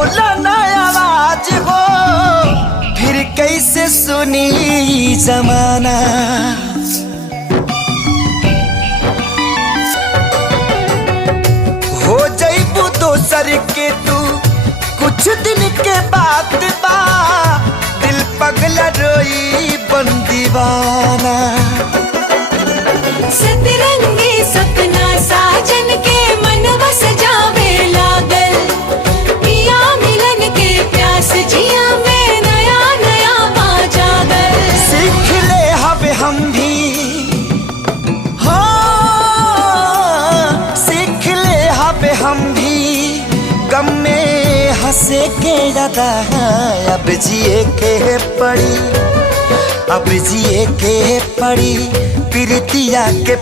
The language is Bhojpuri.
बोला ना आवाज हो, फिर कैसे सुनी जमाना। हो जइबू दोसर के तू कुछ दिन के बाद बा, दिल पगला रोई बन दीवाना। सतरंगी सपना साजन के मनवा सजावे लागल, पिया मिलन के प्यास जिया में नया नया पा जागल। सीख ले हवे हम भी, हाँ सीख ले हवे हम भी, गम में हंसे के ज्यादा अब जिए के पड़ी, अब जिए के पड़ी प्रीतिया के।